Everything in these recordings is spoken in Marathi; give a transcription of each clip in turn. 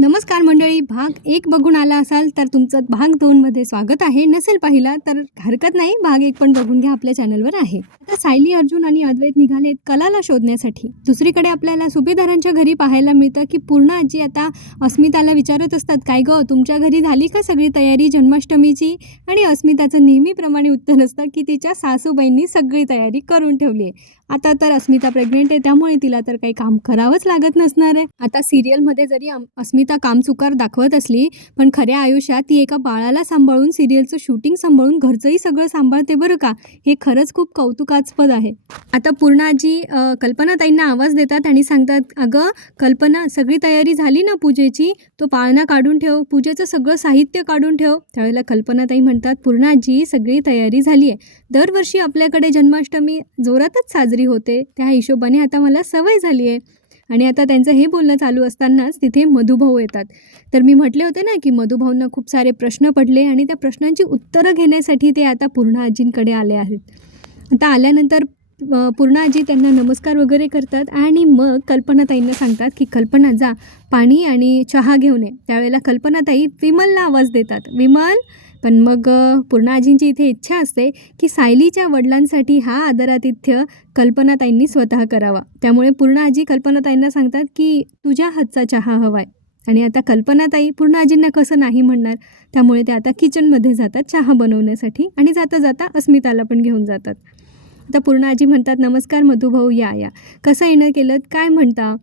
नमस्कार मंडळी भाग एक बघून आला असाल तर तुमचं भाग दोनमध्ये स्वागत आहे. नसेल पाहिला तर हरकत नाही भाग एक पण बघून घ्या आपल्या चॅनलवर आहे. आता सायली अर्जुन आणि अद्वैत निघालेत कलाला शोधण्यासाठी. दुसरीकडे आपल्याला सुभेदारांच्या घरी पाहायला मिळतं की पूर्ण आजी आता अस्मिताला विचारत असतात काय गं तुमच्या घरी झाली का सगळी तयारी जन्माष्टमीची? आणि अस्मिताचं नेहमीप्रमाणे उत्तर असतं की तिच्या सासूबाईंनी सगळी तयारी करून ठेवली आहे. आता तर अस्मिता प्रेग्नेंट आहे त्यामुळे तिला तर काही काम करावंच लागत नसणार आहे. आता सिरियलमध्ये जरी अस्मिता कामचुकार दाखवत असली पण खऱ्या आयुष्यात ती एका बाळाला सांभाळून सिरियलचं शूटिंग सांभाळून घरचंही सगळं सांभाळते बरं का? हे खरंच खूप कौतुकास्पद आहे. आता पूर्ण आजी कल्पनाताईंना आवाज देतात आणि सांगतात अगं कल्पना सगळी तयारी झाली ना पूजेची? तो पाळणा काढून ठेव पूजेचं सगळं साहित्य काढून ठेव. त्यावेळेला कल्पनाताई म्हणतात पूर्णाजी सगळी तयारी झाली आहे. दरवर्षी आपल्याकडे जन्माष्टमी जोरातच साजरी होते. त्या हिशोबाने आता मला सवय झाली आहे. आणि आता त्यांचं हे बोलणं चालू असतानाच तिथे मधुभाऊ येतात. तर मी म्हटले होते ना की मधुभाऊंना खूप सारे प्रश्न पडले आणि त्या प्रश्नांची उत्तरं घेण्यासाठी ते आता पूर्ण आजींकडे आले आहेत. आता आल्यानंतर पूर्णा आजी त्यांना नमस्कार वगैरे करतात आणि मग कल्पनाताईंना सांगतात की कल्पना जा पाणी आणि चहा घेऊन ये. त्यावेळेला कल्पनाताई विमलला आवाज देतात. विमल पण मग पूर्ण आजींची इथे इच्छा असते की सायलीच्या वडिलांसाठी हा आदरातिथ्य कल्पनाताईंनी स्वतः करावा. त्यामुळे पूर्ण आजी कल्पनाताईंना सांगतात की तुझ्या हातचा चहा हवा आहे आणि आता कल्पनाताई पूर्ण आजींना कसं नाही म्हणणार त्यामुळे ते आता किचनमध्ये जातात चहा बनवण्यासाठी आणि जाता जाता अस्मिताला पण घेऊन जातात. आता पूर्ण आजी म्हणतात नमस्कार मधुभाऊ या या. कसं येणं केलं काय म्हणता?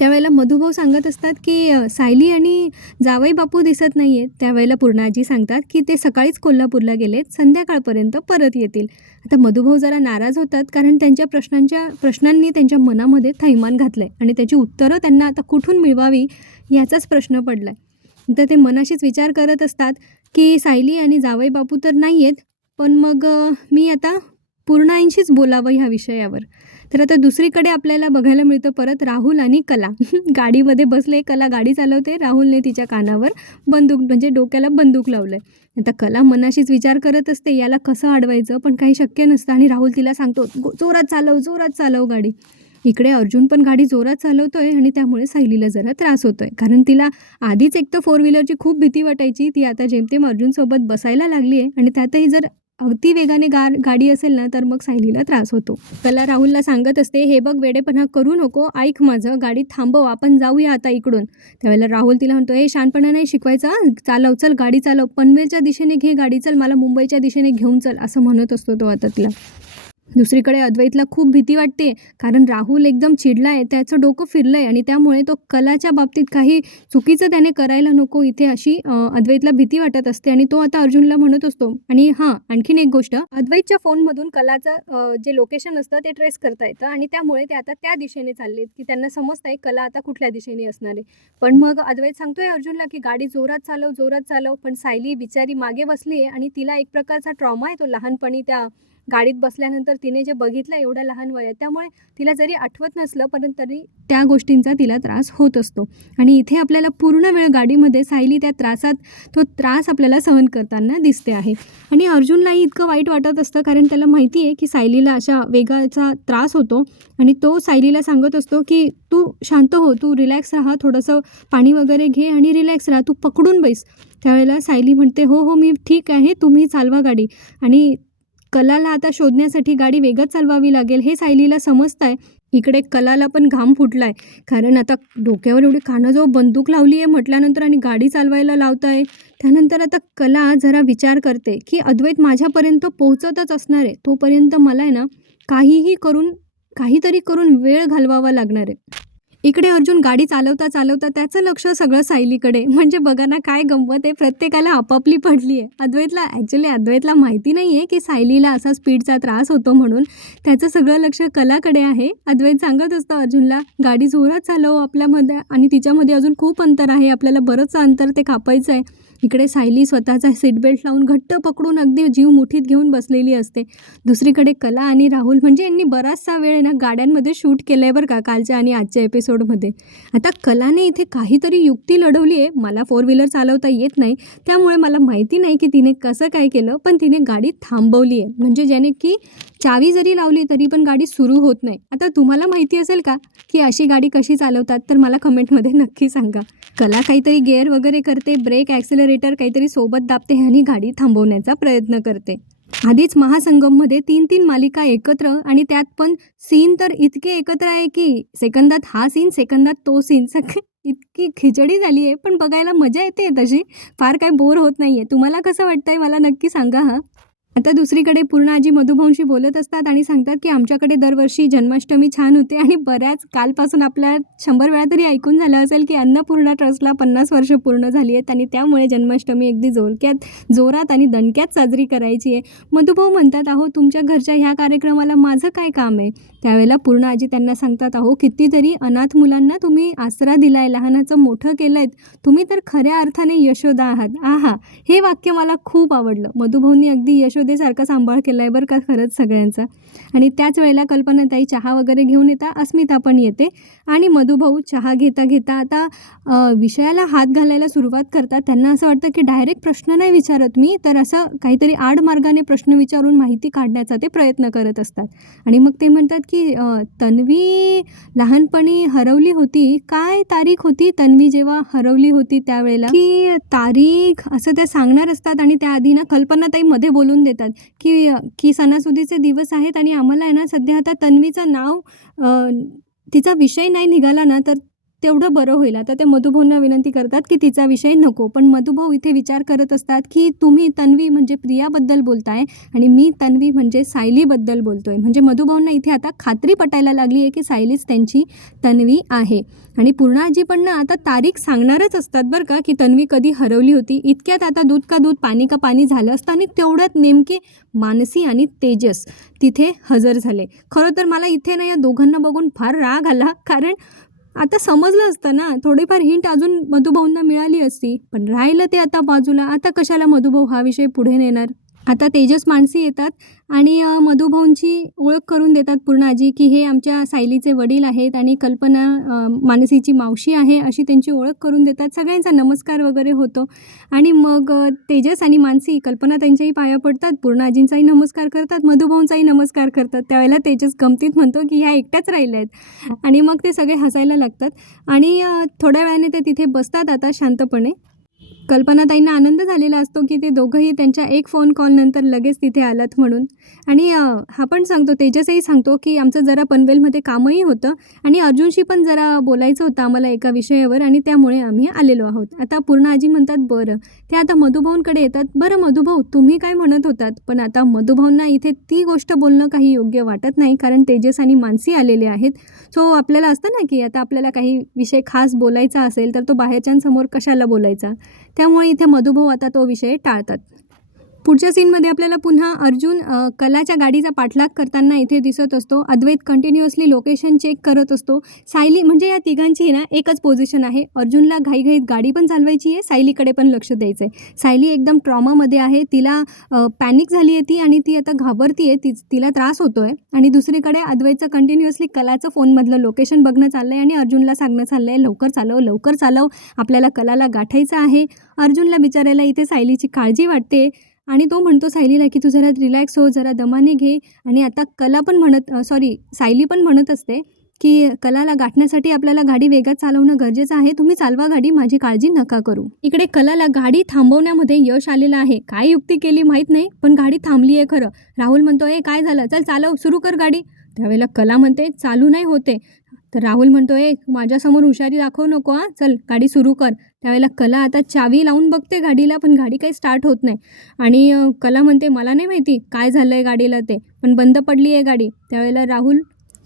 त्यावेळेला मधुभाऊ सांगत असतात की सायली आणि जावई बापू दिसत नाही आहेत त्यावेळेला पूर्ण आजी सांगतात की ते सकाळीच कोल्हापूरला गेलेत. संध्याकाळपर्यंत परत येतील. आता मधुभाऊ जरा नाराज होतात कारण त्यांच्या प्रश्नांच्या प्रश्नांनी त्यांच्या मनामध्ये थैमान घातलं आहे आणि त्याची उत्तरं त्यांना आता कुठून मिळवावी याचाच प्रश्न पडला आहे तर ते मनाशीच विचार करत असतात की सायली आणि जावई बापू तर नाही आहेत पण मग मी आता पूर्णाईंशीच बोलावं ह्या विषयावर. तर आता दुसरीकडे आपल्याला बघायला मिळतं परत राहुल आणि कला. गाडीमध्ये बसले कला गाडी चालवते राहुलने तिच्या कानावर बंदूक म्हणजे डोक्याला बंदूक लावलं आहे आता कला मनाशीच विचार करत असते याला कसं अडवायचं? पण काही शक्य नसतं आणि राहुल तिला सांगतो जोरात चालव जोरात चालव गाडी. इकडे अर्जुन पण गाडी जोरात चालवतोय आणि त्यामुळे सायलीला जरा त्रास होतोय. कारण तिला आधीच एक तर फोर व्हीलरची खूप भीती वाटायची ती आता जेमतेम अर्जुनसोबत बसायला लागली आहे आणि त्यातही जर अगदी वेगाने गा गाडी असेल ना तर मग सायलीला त्रास होतो. त्याला राहुलला सांगत असते हे बघ वेडेपणा करू नको ऐक माझं गाडी थांबव आपण जाऊया आता इकडून. त्यावेळेला राहुल तिला म्हणतो हे शानपणा नाही शिकवायचा चालव चल गाडी चालव पनवेलच्या दिशेने घे गाडी चल मला मुंबईच्या दिशेने घेऊन चल असं म्हणत असतो तो आता तिला. दुसरीकडे अद्वैतला खूप भीती वाटते कारण राहुल एकदम चिडला आहे त्याचं डोकं फिरलं आहे आणि त्यामुळे तो कलाच्या बाबतीत काही चुकीचं त्याने करायला नको इथे अशी अद्वैतला भीती वाटत असते आणि तो आता अर्जुनला म्हणत असतो. आणि हां आणखीन एक गोष्ट अद्वैतच्या फोनमधून कलाचं जे लोकेशन असतं ते ट्रेस करता येतं आणि त्यामुळे ते आता त्या दिशेने चाललेत की त्यांना समजत आहे कला आता कुठल्या दिशेने असणार आहे. पण मग अद्वैत सांगतोय अर्जुनला की गाडी जोरात चालव जोरात चालव पण सायली बिचारी मागे बसली आहे आणि तिला एक प्रकारचा ट्रॉमा आहे तो लहानपणी त्या गाडीत बसल्यानंतर तिने जे बघितलं एवढ्या लहान वयात त्यामुळे तिला जरी आठवत नसलं पण तरी त्या गोष्टींचा तिला त्रास होत असतो. आणि इथे आपल्याला पूर्ण वेळ गाडीमध्ये सायली त्या त्रासात तो त्रास आपल्याला सहन करताना दिसते आहे. आणि अर्जुनलाही इतकं वाईट वाटत असतं कारण त्याला माहिती आहे की सायलीला अशा वेगाचा त्रास होतो. आणि तो सायलीला सांगत असतो की तू शांत हो तू रिलॅक्स राहा थोडंसं पाणी वगैरे घे आणि रिलॅक्स राहा तू पकडून बैस. त्यावेळेला सायली म्हणते हो हो मी ठीक आहे तुम्ही चालवा गाडी. आणि कलाला आता शोधण्यासाठी गाडी वेगात चालवावी लागेल हे सायलीला समजत आहे इकडे कलाला पण घाम फुटला आहे कारण आता डोक्यावर एवढी कानाजवळ बंदूक लावली आहे म्हटल्यानंतर आणि गाडी चालवायला लावताय. त्यानंतर आता कला जरा विचार करते की अद्वैत माझ्यापर्यंत पोहोचतच असणार आहे. तोपर्यंत मला आहे ना काहीही करून काहीतरी करून वेळ घालवावा लागणार आहे. इकडे अर्जुन गाडी चालवता चालवता त्याचं लक्ष सगळं सायलीकडे. म्हणजे बघा ना काय गंमत आहे. प्रत्येकाला आपापली पडली आहे. अद्वैतला ॲक्च्युली अद्वैतला माहिती नाही आहे की सायलीला असा स्पीडचा त्रास होतो म्हणून. त्याचं सगळं लक्ष कलाकडे आहे. अद्वैत सांगत असतं अर्जुनला गाडी जोरात चालव आपल्यामध्ये आणि तिच्यामध्ये अजून खूप अंतर आहे. आपल्याला बरंचसं अंतर ते कापायचं आहे इकडे सायली स्वतःचा सीटबेल्ट लावून घट्ट पकडून अगदी जीव मुठीत घेऊन बसलेली असते. दुसरीकडे कला आणि राहुल म्हणजे यांनी बराचसा वेळ आहे ना गाड्यांमध्ये शूट केलं आहे बरं का कालच्या आणि आजच्या एपिसोडमध्ये. आता कलाने इथे काहीतरी युक्ती लढवली आहे. मला फोर व्हीलर चालवता येत नाही. त्यामुळे मला माहिती नाही की तिने कसं काय केलं पण तिने गाडी थांबवली आहे. म्हणजे ज्याने की चावी जरी लावली तरी पण गाडी सुरू होत नाही. आता तुम्हाला माहिती असेल का की अशी गाडी कशी चालवतात? तर मला कमेंटमध्ये नक्की सांगा. कला काहीतरी गेअर वगैरे करते ब्रेक ॲक्सिलरेटर काहीतरी सोबत दाबते आणि गाडी थांबवण्याचा प्रयत्न करते. आधीच महासंगममध्ये तीन तीन मालिका एकत्र आणि त्यात पण सीन तर इतके एकत्र आहे की सेकंदात हा सीन सेकंदात तो सीन सग इतकी खिचडी झाली आहे पण बघायला मजा येते तशी. फार काय बोर होत नाही आहे तुम्हाला कसं वाटतंय? मला नक्की सांगा हा. आता दुसरीकडे पूर्ण आजी मधुभाऊंशी बोलत असतात आणि सांगतात की आमच्याकडे दरवर्षी जन्माष्टमी छान होते आणि बऱ्याच कालपासून आपल्या शंभर वेळा तरी ऐकून झालं असेल की अन्नपूर्णा ट्रस्टला पन्नास वर्ष पूर्ण झाली आहेत आणि त्यामुळे जन्माष्टमी अगदी जोरक्यात जोरात आणि दणक्यात साजरी करायची आहे. मधुभाऊ म्हणतात अहो तुमच्या घरच्या ह्या कार्यक्रमाला माझं काय काम आहे? त्यावेळेला पूर्ण आजी त्यांना सांगतात अहो कितीतरी अनाथ मुलांना तुम्ही आसरा दिलाय लहानाचं मोठं केलं आहे तुम्ही तर खऱ्या अर्थाने यशोदा आहात. आहा हे वाक्य मला खूप आवडलं. मधुभाऊंनी अगदी यशोदेसारखा सांभाळ केला आहे बरं का खरंच सगळ्यांचा. आणि त्याच वेळेला कल्पनाताई चहा वगैरे घेऊन येता अस्मिता पण येते. आणि मधुभाऊ चहा घेता घेता आता विषयाला हात घालायला सुरुवात करतात. त्यांना असं वाटतं की डायरेक्ट प्रश्न नाही विचारत मी तर असं काहीतरी आडमार्गाने प्रश्न विचारून माहिती काढण्याचा ते प्रयत्न करत असतात. आणि मग ते म्हणतात की तन्वी लहानपणी हरवली होती. काय तारीख होती तन्वी जेव्हा हरवली होती त्यावेळेला? की तारीख असं त्या सांगणार असतात आणि त्याआधी ना कल्पनाताई मध्ये बोलून देतात की की सणासुदीचे दिवस आहेत आणि आम्हाला आहे ना सध्या आता तन्वीचं नाव तिचा विषय नाही निघाला ना तर तेवढं बरं होईल. आता ते मधुभाऊंना विनंती करतात की तिचा विषय नको पण मधुभाऊ इथे विचार करत असतात की तुम्ही तन्वी म्हणजे प्रियाबद्दल बोलताय आणि मी तन्वी म्हणजे सायलीबद्दल बोलतोय. म्हणजे मधुभाऊंना इथे आता खात्री पटायला लागली आहे की सायलीच त्यांची तन्वी आहे. आणि पूर्णाजी पण ना आता तारीख सांगणारच असतात बरं का की तन्वी कधी हरवली होती. इतक्यात आता दूध का दूध पाणी का पाणी झालं असतं आणि तेवढ्यात नेमके मानसी आणि तेजस तिथे हजर झाले. खरं तर मला इथे ना या दोघांना बघून फार राग आला कारण आता समजलं असतं ना. थोडीफार हिंट अजून मधुभाऊंना मिळाली असती. पण राहिलं ते आता बाजूला. आता कशाला मधुभाऊ हा विषय पुढे नेणार? आता तेजस माणसी येतात आणि मधुभाऊंची ओळख करून देतात पूर्णाजी की हे आमच्या सायलीचे वडील आहेत आणि कल्पना मानसीची मावशी आहे अशी त्यांची ओळख करून देतात. सगळ्यांचा नमस्कार वगैरे होतो. आणि मग तेजस आणि मानसी कल्पना त्यांच्याही पाया पडतात. पूर्णाजींचाही नमस्कार करतात मधुभाऊंचाही नमस्कार करतात. त्यावेळेला तेजस गमतीत म्हणतो की ह्या एकट्याच राहिल्या आहेत आणि मग ते सगळे हसायला लागतात. आणि थोड्या वेळाने ते तिथे बसतात आता शांतपणे. कल्पनाताईंना आनंद झालेला असतो की ते दोघंही त्यांच्या एक फोन कॉलनंतर लगेच तिथे आलात म्हणून. आणि हा पण सांगतो तेजसही सांगतो की आमचं जरा पनवेलमध्ये कामही होतं आणि अर्जुनशी पण जरा बोलायचं होतं आम्हाला एका विषयावर आणि त्यामुळे आम्ही आलेलो आहोत. आता पूर्ण आजी म्हणतात बरं. ते आता मधुभाऊंकडे येतात. बरं मधुभाऊ तुम्ही काय म्हणत होतात? पण आता मधुभाऊंना इथे ती गोष्ट बोलणं काही योग्य वाटत नाही कारण तेजस आणि मानसी आलेले आहेत. सो आपल्याला असतं ना की आता आपल्याला काही विषय खास बोलायचा असेल तर तो बाहेरच्यांसमोर कशाला बोलायचा? त्यामुळे इथे मधुभाऊ आता तो विषय टाळतात. पुढच्या सीनमध्ये आपल्याला पुन्हा अर्जुन कलाच्या गाडीचा पाठलाग करताना इथे दिसत असतो. अद्वैत कंटिन्युअसली लोकेशन चेक करत असतो. सायली म्हणजे या तिघांची ना एकच पोझिशन आहे. अर्जुनला घाईघाईत गाडी पण चालवायची आहे सायलीकडे पण लक्ष द्यायचं आहे सायली एकदम ट्रॉमामध्ये आहे. तिला पॅनिक झाली आहे ती आणि ती आता घाबरती आहे. ती तिला त्रास होतो आहे आणि दुसरीकडे अद्वैतचं कंटिन्युअसली कलाचं फोनमधलं लोकेशन बघणं चाललं आहे आणि अर्जुनला सांगणं चाललं आहे लवकर चालव लवकर चालव. आपल्याला कलाला गाठायचं आहे. अर्जुनला बिचारायला इथे सायलीची काळजी वाटते. आणि तो म्हणतो सायलीला की तू जरा रिलॅक्स हो जरा दमाने घे. आणि आता कला पण म्हणत सॉरी सायली पण म्हणत असते की कलाला गाठण्यासाठी आपल्याला गाडी वेगात चालवणं गरजेचं आहे. तुम्ही चालवा गाडी माझी काळजी नका करू. इकडे कलाला गाडी थांबवण्यामध्ये यश आलेलं आहे. काय युक्ती केली माहीत नाही पण गाडी थांबली आहे खरं. राहुल म्हणतो ए काय झालं? चल चालव सुरू कर गाडी. त्यावेळेला कला म्हणते चालू नाही होते. तर राहुल म्हणतो ए माझ्यासमोर हुशारी दाखवू नको हां. चल गाडी सुरू कर. त्यावेळेला कला आता चावी लावून बघते गाडीला पण गाडी काही स्टार्ट होत नाही. आणि कला म्हणते मला नाही माहिती काय झालं आहे गाडीला ते पण बंद पडली आहे गाडी. त्यावेळेला राहुल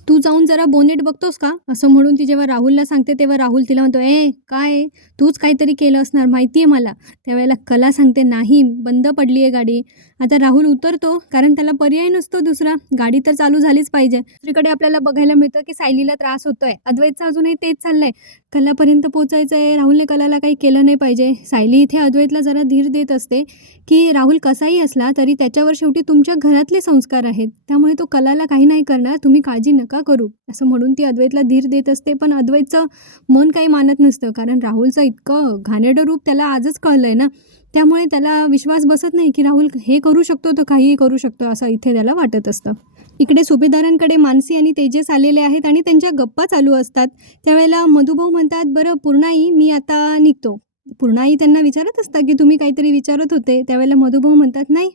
तू जाऊन जरा बोनेट बघतोस का? असं म्हणून ती जेव्हा राहुलला सांगते तेव्हा राहुल तिला म्हणतो ए काय तूच काहीतरी केलं असणार माहिती आहे मला. त्यावेळेला कला सांगते नाही बंद पडली आहे गाडी. आता राहुल उतरतो कारण त्याला पर्याय नसतो दुसरा. गाडी तर चालू झालीच पाहिजे. दुसरीकडे आपल्याला बघायला मिळतं की सायलीला त्रास होतोय. अद्वैतचं अजूनही तेच चाललंय. कलापर्यंत पोचायचं आहे राहुलने कलाला काही केलं नाही पाहिजे. सायली इथे अद्वैतला जरा धीर देत असते की राहुल कसाही असला तरी त्याच्यावर शेवटी तुमच्या घरातले संस्कार आहेत. त्यामुळे तो कलाला काही नाही करणार. तुम्ही काळजी नका करू. असं म्हणून ती अद्वैतला धीर देत असते. पण अद्वैतचं मन काही मानत नसतं. कारण राहुलचं इतकं घाणेरडं रूप त्याला आजच कळलं आहे ना. त्यामुळे त्याला विश्वास बसत नाही की राहुल हे करू शकतो तर काहीही करू शकतो असं इथे त्याला वाटत असतं. इकडे सुभेदारांकडे मानसी आणि तेजस आलेले आहेत आणि त्यांच्या गप्पा चालू असतात. त्यावेळेला मधुभाऊ म्हणतात बरं पूर्णाई मी आता निघतो. पूर्णाई त्यांना विचारत असतात की तुम्ही काहीतरी विचारत होते. त्यावेळेला मधुभाऊ म्हणतात नाही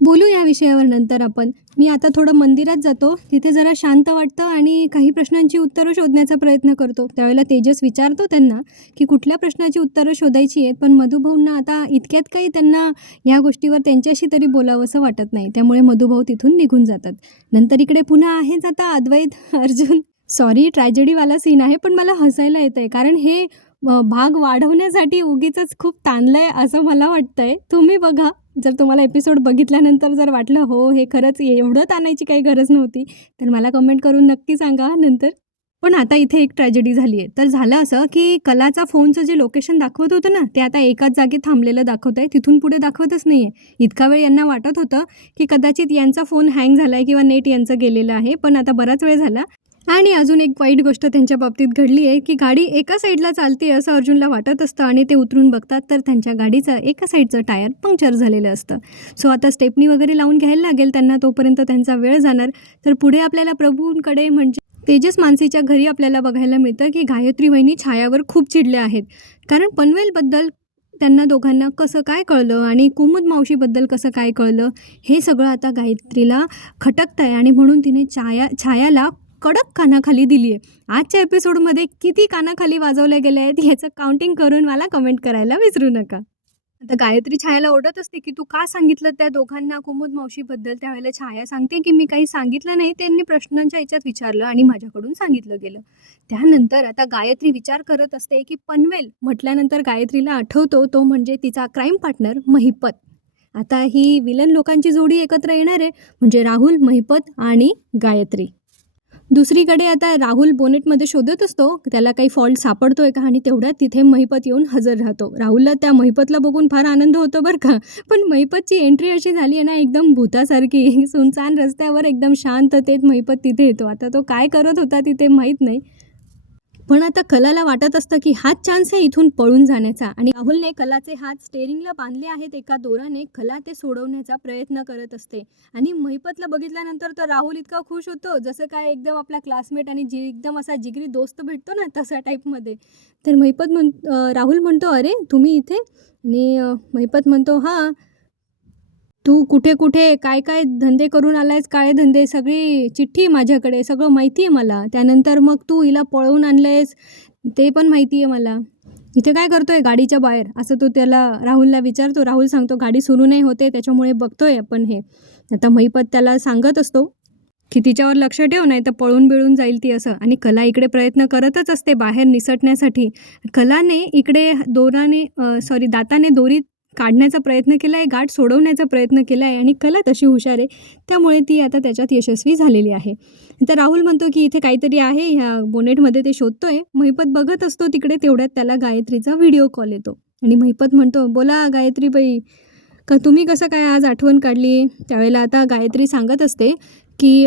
बोलू या विषयावर नंतर आपण. मी आता थोडं मंदिरात जातो. तिथे जरा शांत वाटतं आणि काही प्रश्नांची उत्तरं शोधण्याचा प्रयत्न करतो. त्यावेळेला तेजस विचारतो त्यांना की कुठल्या प्रश्नाची उत्तरं शोधायची आहेत? पण मधुभाऊंना आता इतक्यात काही त्यांना या गोष्टीवर त्यांच्याशी तरी बोलावंसं वाटत नाही. त्यामुळे मधुभाऊ तिथून निघून जातात. नंतर इकडे पुन्हा आहेच आता अद्वैत अर्जुन. सॉरी ट्रॅजेडीवाला सीन आहे पण मला हसायला येतं आहे कारण हे भाग वाढवण्यासाठी उगीच खूप ताणलं आहे असं मला वाटतं आहे तुम्ही बघा. जर तुम्हाला एपिसोड बघितल्यानंतर जर वाटलं हो हे खरंच एवढं ताणायची काही गरज नव्हती तर मला कमेंट करून नक्की सांगा नंतर. पण आता इथे एक ट्रॅजेडी झाली आहे तर झालं असं की कलाचा फोनचं जे लोकेशन दाखवत होतं ना ते आता एकाच जागी थांबलेलं दाखवत आहे तिथून पुढे दाखवतच नाही आहे इतका वेळ यांना वाटत होतं की कदाचित यांचा फोन हँग झाला आहे किंवा नेट यांचं गेलेलं आहे. पण आता बराच वेळ झाला. आणि अजून एक वाईट गोष्ट त्यांच्या बाबतीत घडली आहे की गाडी एका साईडला चालते असं अर्जुनला वाटत असतं आणि ते उतरून बघतात तर त्यांच्या गाडीचं एका साईडचं टायर पंक्चर झालेलं असतं. सो आता स्टेपनी वगैरे लावून घ्यायला लागेल त्यांना तोपर्यंत त्यांचा वेळ जाणार. तर पुढे आपल्याला प्रभूंकडे म्हणजे तेजस मानसीच्या घरी आपल्याला बघायला मिळतं की गायत्री वहिनी छायावर खूप चिडल्या आहेत. कारण पनवेलबद्दल त्यांना दोघांना कसं काय कळलं आणि कुमुद मावशीबद्दल कसं काय कळलं हे सगळं आता गायत्रीला खटकतं आहे आणि म्हणून तिने छाया छायाला कडक कानाखाली दिली आहे आजच्या एपिसोडमध्ये किती कानाखाली वाजवल्या गेल्या आहेत याचं काउंटिंग करून मला कमेंट करायला विसरू नका. आता गायत्री छायाला ओढत असते की तू का सांगितलं त्या दोघांना? कुमुद मावशीबद्दल त्यावेळेला छाया सांगते की मी काही सांगितलं नाही त्यांनी प्रश्नांच्या याच्यात विचारलं आणि माझ्याकडून सांगितलं गेलं. त्यानंतर आता गायत्री विचार करत असते की पनवेल म्हटल्यानंतर गायत्रीला आठवतो तो म्हणजे तिचा क्राईम पार्टनर महिपत. आता ही विलन लोकांची जोडी एकत्र येणार आहे म्हणजे राहुल महिपत आणि गायत्री. दुसरीकडे आता राहुल बोनेटमध्ये शोधत असतो त्याला काही फॉल्ट सापडतोय का? आणि तेवढ्यात तिथे महिपत येऊन हजर राहतो. राहुलला त्या महिपतला बघून फार आनंद होतो बरं का. पण महिपतची एंट्री अशी झाली आहे ना एकदम भूतासारखी. सुनसान रस्त्यावर एकदम शांततेत महिपत तिथे येतो. आता तो काय करत होता तिथे माहीत नाही. पण आता कलाला वाटत असतं की हाच चान्स आहे इथून पळून जाण्याचा. आणि राहुलने कलाचे हात स्टेअरिंगला बांधले आहेत एका दोराने कला ते सोडवण्याचा प्रयत्न करत असते. आणि महिपतला बघितल्यानंतर तर राहुल इतका खुश होतो जसं काय एकदम आपला क्लासमेट आणि जी एकदम असा जिगरी दोस्त भेटतो ना तसा टाईपमध्ये तर महिपत म्हण राहुल म्हणतो अरे तुम्ही इथे? आणि महिपत म्हणतो हां. तू कुठे कुठे काय काय धंदे करून आलायस काळे धंदे सगळी चिठ्ठी आहे माझ्याकडे सगळं माहिती आहे मला. त्यानंतर मग तू हिला पळवून आणलंयस ते पण माहिती आहे मला. इथे काय करतोय गाडीच्या बाहेर? असं तो त्याला राहुलला विचारतो. राहुल सांगतो गाडी सुरू नाही होते त्याच्यामुळे बघतोय आपण हे. आता महिपत त्याला सांगत असतो की तिच्यावर लक्ष ठेव नाही तर पळून बिळून जाईल ती असं. आणि कला इकडे प्रयत्न करतच असते बाहेर निसटण्यासाठी. कलाने इकडे दोराने सॉरी दाताने दोरी काढण्याचा प्रयत्न केला आहे गाठ सोडवण्याचा प्रयत्न केला आहे आणि कला तशी हुशार आहे. त्यामुळे ती आता त्याच्यात यशस्वी झालेली आहे. तर राहुल म्हणतो की इथे काहीतरी आहे ह्या बोनेटमध्ये ते शोधतोय. महिपत बघत असतो तिकडे तेवढ्यात त्याला गायत्रीचा व्हिडिओ कॉल येतो. आणि महिपत म्हणतो बोला गायत्रीबाई का तुम्ही कसं काय आज आठवण काढली? त्यावेळेला आता गायत्री सांगत असते की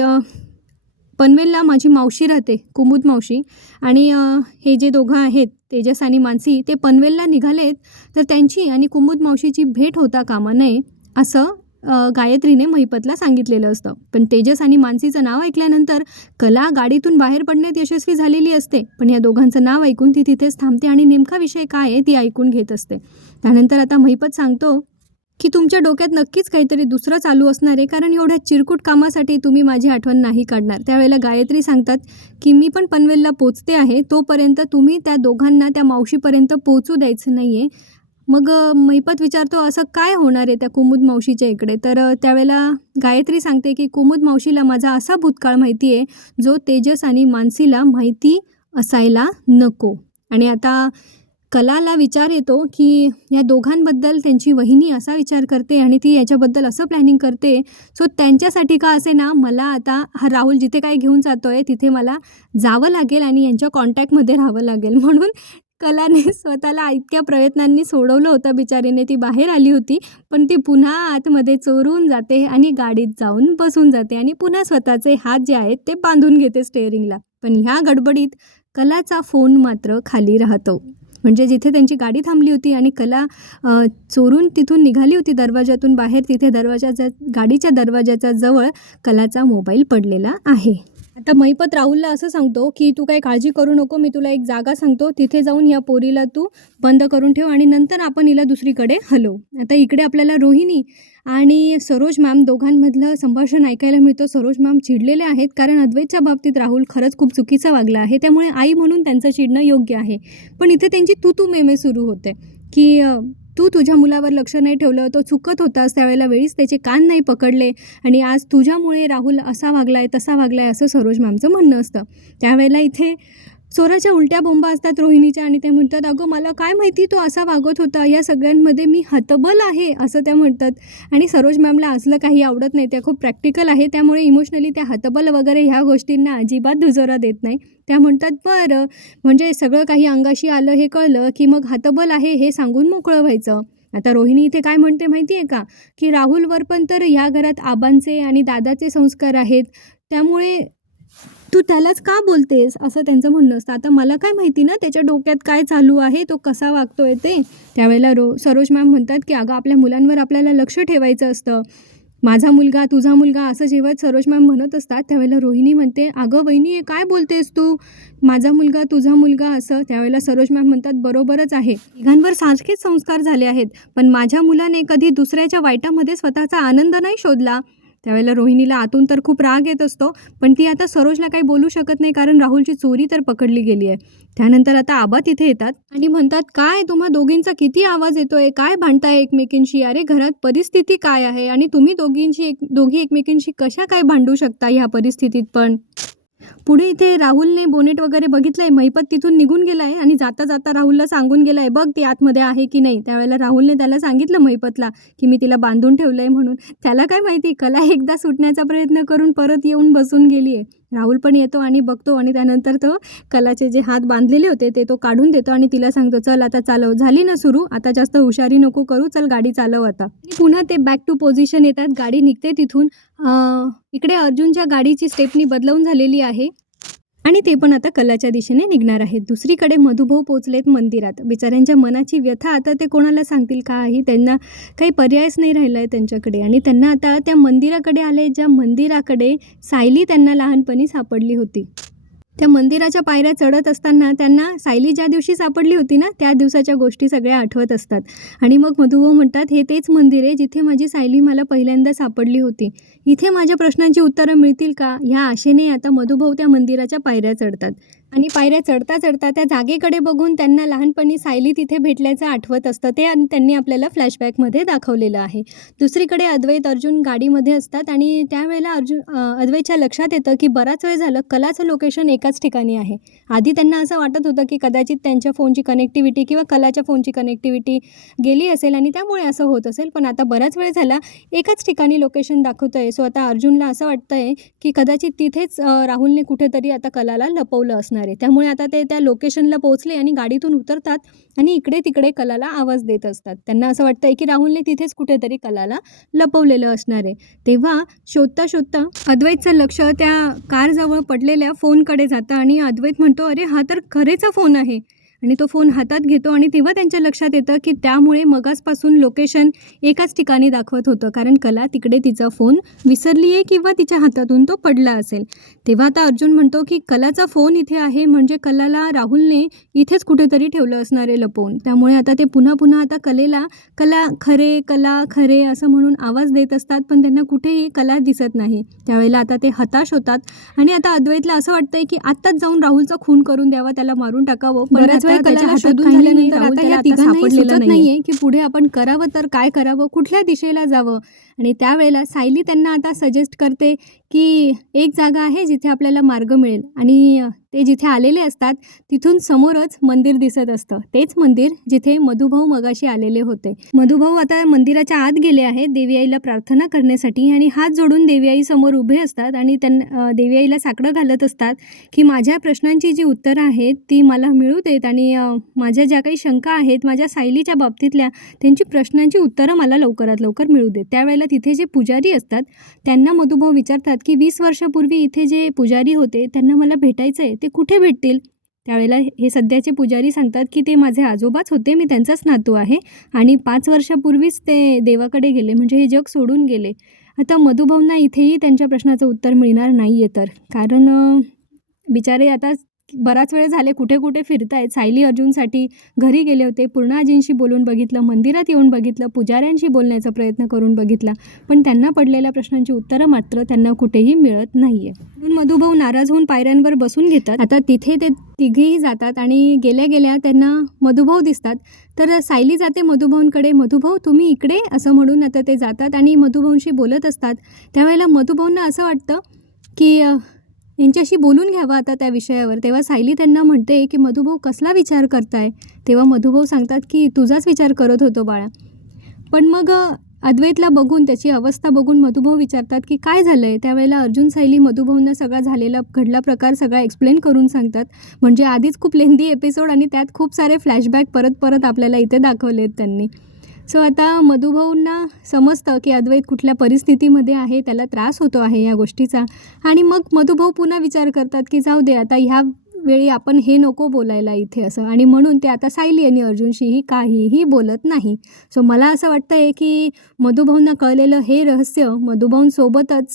पनवेलला माझी मावशी राहते कुमुद मावशी. आणि हे जे दोघं आहेत तेजस आणि मानसी ते पनवेलला निघालेत. तर त्यांची आणि कुमुद मावशीची भेट होता कामा नये असं गायत्रीने महिपतला सांगितलेलं असतं. पण तेजस आणि मानसीचं नाव ऐकल्यानंतर कला गाडीतून बाहेर पडण्यात यशस्वी झालेली असते. पण या दोघांचं नाव ऐकून ती तिथेच थांबते आणि नेमका विषय काय आहे ती ऐकून घेत असते. त्यानंतर आता महिपत सांगतो की तुमच्या डोक्यात नक्कीच काहीतरी दुसरं चालू असणार आहे कारण एवढ्या चिरकुट कामासाठी तुम्ही माझी आठवण नाही काढणार. त्यावेळेला गायत्री सांगतात की मी पण पनवेलला पोचते आहे तोपर्यंत तुम्ही त्या दोघांना त्या मावशीपर्यंत पोचू द्यायचं नाही आहे मग महिपत विचारतो असं काय होणार आहे त्या कुमुद मावशीच्या इकडे? तर त्यावेळेला गायत्री सांगते की कुमुद मावशीला माझा असा भूतकाळ माहिती आहे जो तेजस आणि मानसीला माहिती असायला नको. आणि आता कलाला विचार येतो की या दोघांबद्दल त्यांची वहिनी असा विचार करते आणि ती याच्याबद्दल असं प्लॅनिंग करते सो त्यांच्यासाठी का असे ना? मला आता हा राहुल जिथे काय घेऊन जातो आहे तिथे मला जावं लागेल आणि यांच्या कॉन्टॅक्टमध्ये राहावं लागेल. म्हणून कलाने स्वतःला इतक्या प्रयत्नांनी सोडवलं होतं बिचारीने. ती बाहेर आली होती पण ती पुन्हा आतमध्ये चोरून जाते आणि गाडीत जाऊन बसून जाते आणि पुन्हा स्वतःचे हात जे आहेत ते बांधून घेते स्टेअरिंगला पण ह्या गडबडीत कलाचा फोन मात्र खाली राहतो. म्हणजे जिथे त्यांची गाडी थांबली होती आणि कला चोरून तिथून निघाली होती दरवाजातून बाहेर तिथे दरवाजाच्या गाडीच्या दरवाजाच्या जवळ कलाचा मोबाईल पडलेला आहे. आता महिपत राहुलला असं सांगतो की तू काही काळजी करू नको मी तुला एक जागा सांगतो. तिथे जाऊन या पोरीला तू बंद करून ठेव आणि नंतर आपण हिला दुसरीकडे हलव. आता इकडे आपल्याला रोहिणी आणि सरोज मॅम दोघांमधलं संभाषण ऐकायला मिळतं. सरोज मॅम चिडलेले आहेत कारण अद्वैतच्या बाबतीत राहुल खरंच खूप चुकीचा वागला आहे. त्यामुळे आई म्हणून त्यांचं चिडणं योग्य आहे. पण इथे त्यांची तू तू मेमे सुरू होते. की तू तुझ्या मुलावर लक्ष नाही ठेवलं तो चुकत होतास त्यावेळेला वेळीच त्याचे कान नाही पकडले आणि आज तुझ्यामुळे राहुल असा वागलाय तसा वागलाय असं सरोज मॅमचं म्हणणं असतं. त्यावेळेला इथे चोराच्या उलट्या बोंबा असतात रोहिणीच्या आणि ते म्हणतात अगं मला काय माहिती तो असा वागत होता. या सगळ्यांमध्ये मी हतबल आहे असं त्या म्हणतात. आणि सरोज मॅमला असलं काही आवडत नाही. त्या खूप प्रॅक्टिकल आहे. त्यामुळे इमोशनली त्या हतबल वगैरे ह्या गोष्टींना अजिबात दुजोरा देत नाही. त्या म्हणतात बरं म्हणजे सगळं काही अंगाशी आलं हे कळलं की मग हतबल आहे हे सांगून मोकळं व्हायचं. आता रोहिणी इथे काय म्हणते माहिती आहे का? की राहुलवर पण तर ह्या घरात आबांचे आणि दादाचे संस्कार आहेत. त्यामुळे तू त्यालाच का बोलतेस? असं त्यांचं म्हणणं असतं. आता मला काय माहिती ना त्याच्या डोक्यात काय चालू आहे तो कसा वागतोय ते? त्यावेळेला रो सरोज मॅम म्हणतात की अगं आपल्या मुलांवर आपल्याला लक्ष ठेवायचं असतं. माझा मुलगा तुझा मुलगा असं जेव्हा सरोज मॅम म्हणत असतात त्यावेळेला रोहिणी म्हणते अगं वहिनी हे काय बोलतेस तू? माझा मुलगा तुझा मुलगा असं त्यावेळेला सरोज मॅम म्हणतात बरोबरच आहे. तिघांवर सारखेच संस्कार झाले आहेत. पण माझ्या मुलाने कधी दुसऱ्याच्या वाईटामध्ये स्वतःचा आनंद नाही शोधला. त्यावेळेला रोहिणीला आतून तर खूप राग येत असतो पण ती आता सरोजला काही बोलू शकत नाही कारण राहुलची चोरी तर पकडली गेली आहे. त्यानंतर आता आबा तिथे येतात आणि म्हणतात काय तुम्हा दोघींचा किती आवाज येतोय? काय भांडताय एकमेकींशी? अरे घरात परिस्थिती काय आहे? आणि तुम्ही दोघींशी एक दोघी एकमेकींशी कशा काय भांडू शकता ह्या परिस्थितीत पण? पुढे इथे राहुलने बोनेट वगैरे बघितलं आहे महिपत तिथून निघून गेला आहे आणि जाता जाता राहुलला सांगून गेलाय बघ ती आतमध्ये आहे की नाही. त्यावेळेला राहुलने त्याला सांगितलं महिपतला की मी तिला बांधून ठेवलं आहे म्हणून. त्याला काय माहिती कला एकदा सुटण्याचा प्रयत्न करून परत येऊन बसून गेली आहे राहुल पण येतो आणि बघतो आणि त्यानंतर तो कलाचे जे हात बांधलेले होते ते तो काढून देतो आणि तिला सांगतो चल आता चालव. झाली ना सुरू? आता जास्त हुशारी नको करू चल गाडी चालव आता. पुन्हा ते बॅक टू पोझिशन येतात गाडी निघते तिथून. इकडे अर्जुनच्या गाडीची स्टेपनी बदलवून झालेली आहे. आणि ते पण आता कलाच्या दिशेने निघणार आहेत. दुसरीकडे मधुभाऊ पोचलेत मंदिरात. बिचाऱ्यांच्या मनाची व्यथा आता ते कोणाला सांगतील काही त्यांना काही पर्यायच नाही राहिला आहे त्यांच्याकडे. आणि त्यांना आता त्या मंदिराकडे आले ज्या मंदिराकडे सायली त्यांना लहानपणी सापडली होती. त्या मंदिराच्या पायऱ्या चढत असताना त्यांना सायली ज्या दिवशी सापडली होती ना त्या दिवसाच्या गोष्टी सगळ्या आठवत असतात. आणि मग मधुभाऊ म्हणतात हे तेच मंदिर आहे जिथे माझी सायली मला पहिल्यांदा सापडली होती. इथे माझ्या प्रश्नांची उत्तरं मिळतील का? ह्या आशेने आता मधुभाऊ त्या मंदिराच्या पायऱ्या चढतात. आणि पायऱ्या चढता चढता त्या जागेकडे बघून त्यांना लहानपणी सायली तिथे भेटल्याचं आठवत असतं. ते आणि त्यांनी आपल्याला फ्लॅशबॅकमध्ये दाखवलेलं आहे. दुसरीकडे अद्वैत अर्जुन गाडीमध्ये असतात आणि त्यावेळेला अर्जुन अद्वैतच्या लक्षात येतं की बराच वेळ झालं कलाचं लोकेशन एकाच ठिकाणी आहे. आधी त्यांना असं वाटत होतं की कदाचित त्यांच्या फोनची कनेक्टिव्हिटी किंवा कलाच्या फोनची कनेक्टिव्हिटी गेली असेल आणि त्यामुळे असं होत असेल. पण आता बराच वेळ झाला एकाच ठिकाणी लोकेशन दाखवतं आहे सो आता अर्जुनला असं वाटतं आहे की कदाचित तिथेच राहुलने कुठेतरी आता कलाला लपवलं असणार आहे. त्यामुळे आता ते त्या लोकेशनला पोहोचले आणि गाडीतून उतरतात आणि इकडे तिकडे कलाला आवाज देत असतात. त्यांना असं वाटतं आहे की राहुलने तिथेच कुठेतरी कलाला लपवलेलं असणार आहे. तेव्हा शोधता शोधता अद्वैतचं लक्ष त्या कारजवळ पडलेल्या फोनकडे जातं आणि अद्वैत म्हणतो अरे हा तर खरेचा फोन आहे. आणि तो फोन हातात घेतो आणि तेव्हा त्यांच्या लक्षात येतं की त्यामुळे मगासपासून लोकेशन एकाच ठिकाणी दाखवत होतं. कारण कला तिकडे तिचा फोन विसरली आहे किंवा तिच्या हातातून तो पडला असेल. तेव्हा आता अर्जुन म्हणतो की कलाचा फोन इथे आहे म्हणजे कलाला राहुलने इथेच कुठेतरी ठेवलं असणार लपवून. त्यामुळे आता ते पुन्हा पुन्हा आता कलेला कला खरे कला खरे असं म्हणून आवाज देत असतात पण त्यांना कुठेही कला दिसत नाही. त्यावेळेला आता ते हताश होतात. आणि आता अद्वैतला असं वाटतंय की आत्ताच जाऊन राहुलचा खून करून द्यावा त्याला मारून टाकावं. पण वेळ त्याच्या हातात झाल्यानंतर आता या आता तिघांनाही सापडलेला सुचत नाहीये की पुढे आपण करावं तर काय करावं कुठल्या दिशेला जावं. आणि त्यावेळेला सायली त्यांना आता सजेस्ट करते की एक जागा आहे जिथे आपल्याला मार्ग मिळेल. आणि ते जिथे आलेले असतात तिथून समोरच मंदिर दिसत असतं. तेच मंदिर जिथे मधुभाऊ मगाशी आलेले होते. मधुभाऊ आता मंदिराच्या आत गेले आहेत देवी आईला प्रार्थना करण्यासाठी. आणि हात जोडून देवी आई समोर उभे असतात आणि त्यांना देवी आईला साकडं घालत असतात की माझ्या प्रश्नांची जी उत्तरं आहेत ती मला मिळू देत. आणि माझ्या ज्या काही शंका आहेत माझ्या सायलीच्या बाबतीतल्या त्यांची प्रश्नांची उत्तरं मला लवकरात लवकर मिळू देत. त्यावेळेला तिथे जे पुजारी असतात त्यांना मधुभाऊ विचारतात की वीस वर्षापूर्वी इथे जे पुजारी होते त्यांना मला भेटायचं आहे ते कुठे भेटतील? त्यावेळेला हे सध्याचे पुजारी सांगतात की ते माझे आजोबाच होते मी त्यांचाच नातू आहे आणि पाच वर्षापूर्वीच ते देवाकडे गेले म्हणजे हे जग सोडून गेले. आता मधुभाऊंना इथेही त्यांच्या प्रश्नाचं उत्तर मिळणार नाही आहे तर. कारण बिचारे आता बराच वेळ झाले कुठे कुठे फिरतायत. सायली अर्जुनसाठी घरी गेले होते. पूर्णाजींशी बोलून बघितलं. मंदिरात येऊन बघितलं. पुजाऱ्यांशी बोलण्याचा प्रयत्न करून बघितला. पण त्यांना पडलेल्या प्रश्नांची उत्तरं मात्र त्यांना कुठेही मिळत नाही आहे म्हणून मधुभाऊ नाराज होऊन पायऱ्यांवर बसून घेतात. आता तिथे ते तिघेही जातात आणि गेल्या गेल्या त्यांना मधुभाऊ दिसतात. तर सायली जाते मधुभाऊंकडे. मधुभाऊ तुम्ही इकडे? असं म्हणून आता ते जातात आणि मधुभाऊंशी बोलत असतात. त्यावेळेला मधुभाऊंना असं वाटतं की यांच्याशी बोलून घ्यावं आता त्या विषयावर. तेव्हा सायली त्यांना म्हणते की मधुभाऊ कसला विचार करताय? तेव्हा मधुभाऊ सांगतात की तुझाच विचार करत होतो बाळा. पण मग अद्वैतला बघून त्याची अवस्था बघून मधुभाऊ विचारतात की काय झालं आहे त्यावेळेला अर्जुन सायली मधुभाऊंना सगळा झालेला घडला प्रकार सगळा एक्सप्लेन करून सांगतात. म्हणजे आधीच खूप लेंदी एपिसोड आणि त्यात खूप सारे फ्लॅशबॅक परत परत आपल्याला इथे दाखवले आहेत त्यांनी. सो आता मधुभाऊंना समजतं की अद्वैत कुठल्या परिस्थितीमध्ये आहे त्याला त्रास होतो आहे या गोष्टीचा. आणि मग मधुभाऊ पुन्हा विचार करतात की जाऊ दे आता ह्या वेळी आपण हे नको बोलायला इथे असं. आणि म्हणून ते आता सायली आणि अर्जुनशीही काहीही बोलत नाही. सो मला असं वाटतं आहे की मधुभाऊंना कळलेलं हे रहस्य मधुभाऊंसोबतच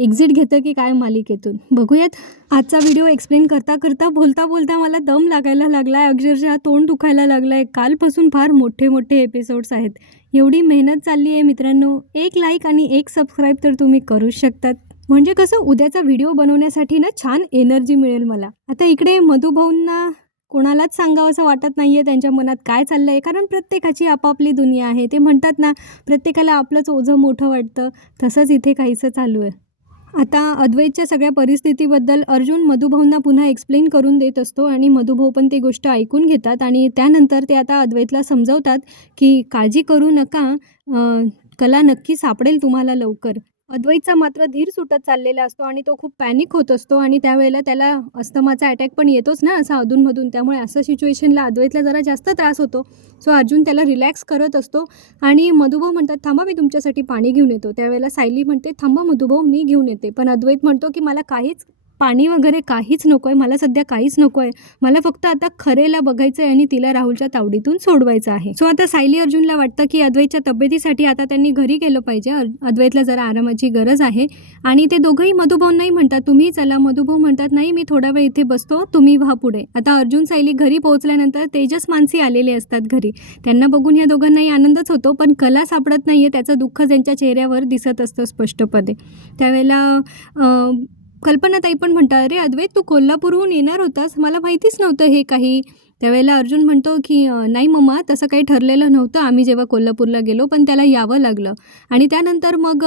एक्झिट घेतं की काय मालिकेतून? बघूयात. आजचा व्हिडिओ एक्सप्लेन करता करता बोलता बोलता मला दम लागायला लागला आहे अक्षरशः तोंड दुखायला लागलं आहे कालपासून फार मोठे मोठे एपिसोड्स आहेत. एवढी मेहनत चालली आहे मित्रांनो. एक लाईक आणि एक सबस्क्राईब तर तुम्ही करूच शकतात. म्हणजे कसं उद्याचा व्हिडिओ बनवण्यासाठी ना छान एनर्जी मिळेल मला. आता इकडे मधुभाऊंना कोणालाच सांगावं असं वाटत नाही आहे त्यांच्या मनात काय चाललं आहे कारण प्रत्येकाची आपापली दुनिया आहे. ते म्हणतात ना प्रत्येकाला आपलंच ओझं मोठं वाटतं. तसंच इथे काहीसं चालू आहे. आता अद्वैतच्या सगळ्या परिस्थितीबद्दल अर्जुन मधुभाऊंना पुन्हा एक्सप्लेन करून देत असतो आणि मधुभाऊ पण ती गोष्ट ऐकून घेतात आणि त्यानंतर ते आता अद्वैतला समजवतात की काळजी करू नका कला नक्की सापडेल तुम्हाला लवकर. अद्वैतचा मात्र धीर सुटत चाललेला असतो आणि तो खूप पॅनिक होत असतो आणि त्यावेळेला त्याला अस्तमाचा अटॅक पण येतोच ना असा अधूनमधून. त्यामुळे असं सिच्युएशनला अद्वैतला जरा जास्त त्रास होतो. सो अर्जुन त्याला रिलॅक्स करत असतो आणि मधुभाऊ म्हणतात थांबा मी तुमच्यासाठी पाणी घेऊन येतो. त्यावेळेला सायली म्हणते थांबा मधुभाऊ मी घेऊन येते. पण अद्वैत म्हणतो की मला काहीच पाणी वगैरे काहीच नको आहे मला सध्या काहीच नको आहे मला फक्त आता खरेला बघायचं आहे आणि तिला राहुलच्या तावडीतून सोडवायचं आहे. सो आता सायली अर्जुनला वाटतं की अद्वैतच्या तब्येतीसाठी आता त्यांनी घरी गेलं पाहिजे. अद्वैतला जरा आरामाची गरज आहे. आणि ते दोघंही मधुभाऊंनाही म्हणतात. तुम्ही चला मधुभाऊ म्हणतात नाही मी थोडा वेळ इथे बसतो. तुम्ही व्हा पुढे. आता अर्जुन सायली घरी पोहोचल्यानंतर तेजस मानसी आलेले असतात घरी. त्यांना बघून या दोघांनाही आनंदच होतो पण कला सापडत नाही आहे त्याचं दुःख त्यांच्या चेहऱ्यावर दिसत असतं स्पष्टपणे. त्यावेळेला कल्पनाताई पण म्हणतात अरे अद्वैत तू कोल्हापूरहून येणार होतास. मला माहितीच नव्हतं हे काही. त्यावेळेला अर्जुन म्हणतो की नाही मम्मा तसं काही ठरलेलं नव्हतं. आम्ही जेव्हा कोल्हापूरला गेलो पण त्याला यावं लागलं. आणि त्यानंतर मग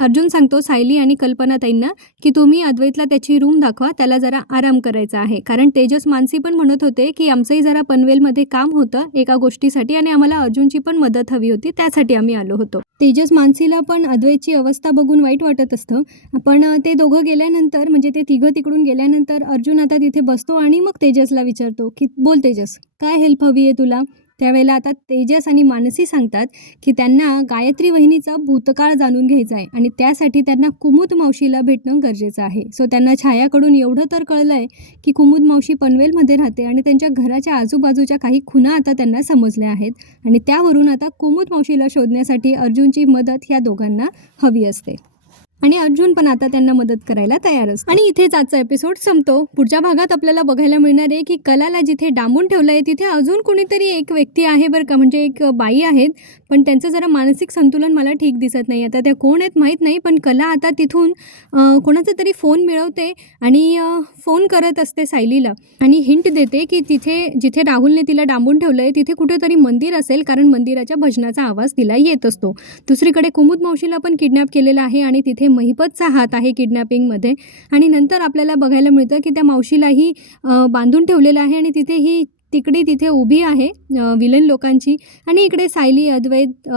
अर्जुन सांगतो सायली आणि कल्पनाताईंना की तुम्ही अद्वैतला त्याची रूम दाखवा त्याला जरा आराम करायचा आहे. कारण तेजस मानसी पण म्हणत होते की आमचंही जरा पनवेलमध्ये काम होतं एका गोष्टीसाठी आणि आम्हाला अर्जुनची पण मदत हवी होती त्यासाठी आम्ही आलो होतो. तेजस मानसीला पण अद्वैतची अवस्था बघून वाईट वाटत असतं. पण ते दोघं गेल्यानंतर म्हणजे ते तिघं तिकडून गेल्यानंतर अर्जुन आता तिथे बसतो आणि मग तेजसला विचारतो की बोल तेजस काय हेल्प हवी आहे तुला? त्यावेळेला आता तेजस आणि मानसी सांगतात की त्यांना गायत्री वहिनीचा भूतकाळ जाणून घ्यायचा आहे आणि त्यासाठी त्यांना कुमुद मावशीला भेटणं गरजेचं आहे. सो त्यांना छायाकडून एवढं तर कळलं आहे की कुमुद मावशी पनवेलमध्ये राहते आणि त्यांच्या घराच्या आजूबाजूच्या काही खुणा आता त्यांना समजल्या आहेत आणि त्यावरून आता कुमुद मावशीला शोधण्यासाठी अर्जुनची मदत ह्या दोघांना हवी असते. आणि अर्जुन पण आता त्यांना मदत करायला तयार असतो. आणि इथेच आजचा एपिसोड संपतो. पुढच्या भागात आपल्याला बघायला मिळणार आहे की कलाला जिथे डांबून ठेवलं आहे तिथे अजून कोणीतरी एक व्यक्ती आहे बरं का म्हणजे एक बाई आहेत. पण त्यांचं जरा मानसिक संतुलन मला ठीक दिसत नाही. आता त्या कोण आहेत माहीत नाही पण कला आता तिथून कोणाचा तरी फोन मिळवते आणि फोन करत असते सायलीला. आणि हिंट देते की तिथे जिथे राहुलने तिला डांबून ठेवलं आहे तिथे कुठेतरी मंदिर असेल कारण मंदिराच्या भजनाचा आवाज तिला येत असतो. दुसरीकडे कुमुद मावशीला पण किडनॅप केलेलं आहे आणि तिथे महिपतचा हात आहे किडनॅपिंगमध्ये. आणि नंतर आपल्याला बघायला मिळतं की त्या मावशीलाही बांधून ठेवलेलं आहे आणि तिथे ही तिकडी तिथे उभी आहे विलन लोकांची. आणि इकडे सायली अद्वैत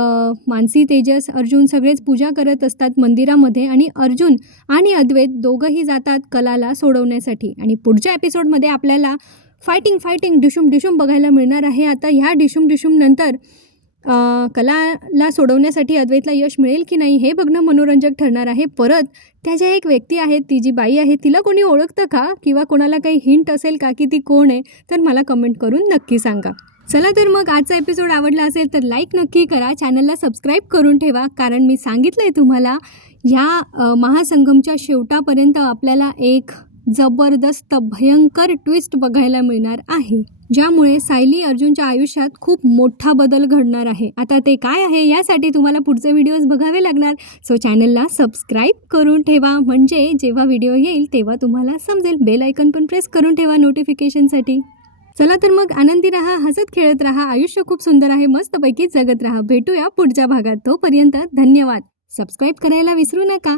मानसी तेजस अर्जुन सगळेच पूजा करत असतात मंदिरामध्ये. आणि अर्जुन आणि अद्वैत दोघंही जातात कलाला सोडवण्यासाठी. आणि पुढच्या एपिसोडमध्ये आपल्याला फायटिंग फायटिंग डिशुम डिशुम बघायला मिळणार आहे. आता ह्या डिशुम डिशुम नंतर कलाला सोडवण्यासाठी अद्वैतला यश मिळेल की नाही हे बघणं मनोरंजक ठरणार आहे. परत त्या ज्या एक व्यक्ती आहेत ती जी बाई आहे तिला कोणी ओळखतं का? किंवा कोणाला काही हिंट असेल का की ती कोण आहे? तर मला कमेंट करून नक्की सांगा. चला तर मग आजचा एपिसोड आवडला असेल तर लाईक नक्की करा. चॅनलला सबस्क्राईब करून ठेवा कारण मी सांगितलं आहे तुम्हाला ह्या महासंगमच्या शेवटापर्यंत आपल्याला एक जबरदस्त भयंकर ट्विस्ट बघायला मिळणार आहे ज्यामुळे सायली अर्जुनच्या आयुष्यात खूप मोठा बदल घडणार आहे. आता ते काय आहे यासाठी तुम्हाला पुढचे व्हिडिओज बघावे लागणार. सो चॅनलला सबस्क्राईब करून ठेवा. म्हणजे जेव्हा व्हिडिओ येईल तेव्हा तुम्हाला समजेल. बेल आयकन पण प्रेस करून ठेवा नोटिफिकेशनसाठी चला तर मग आनंदी राहा हसत खेळत राहा. आयुष्य खूप सुंदर आहे मस्तपैकी जगत राहा. भेटूया पुढच्या भागात. तोपर्यंत धन्यवाद. सबस्क्राईब करायला विसरू नका.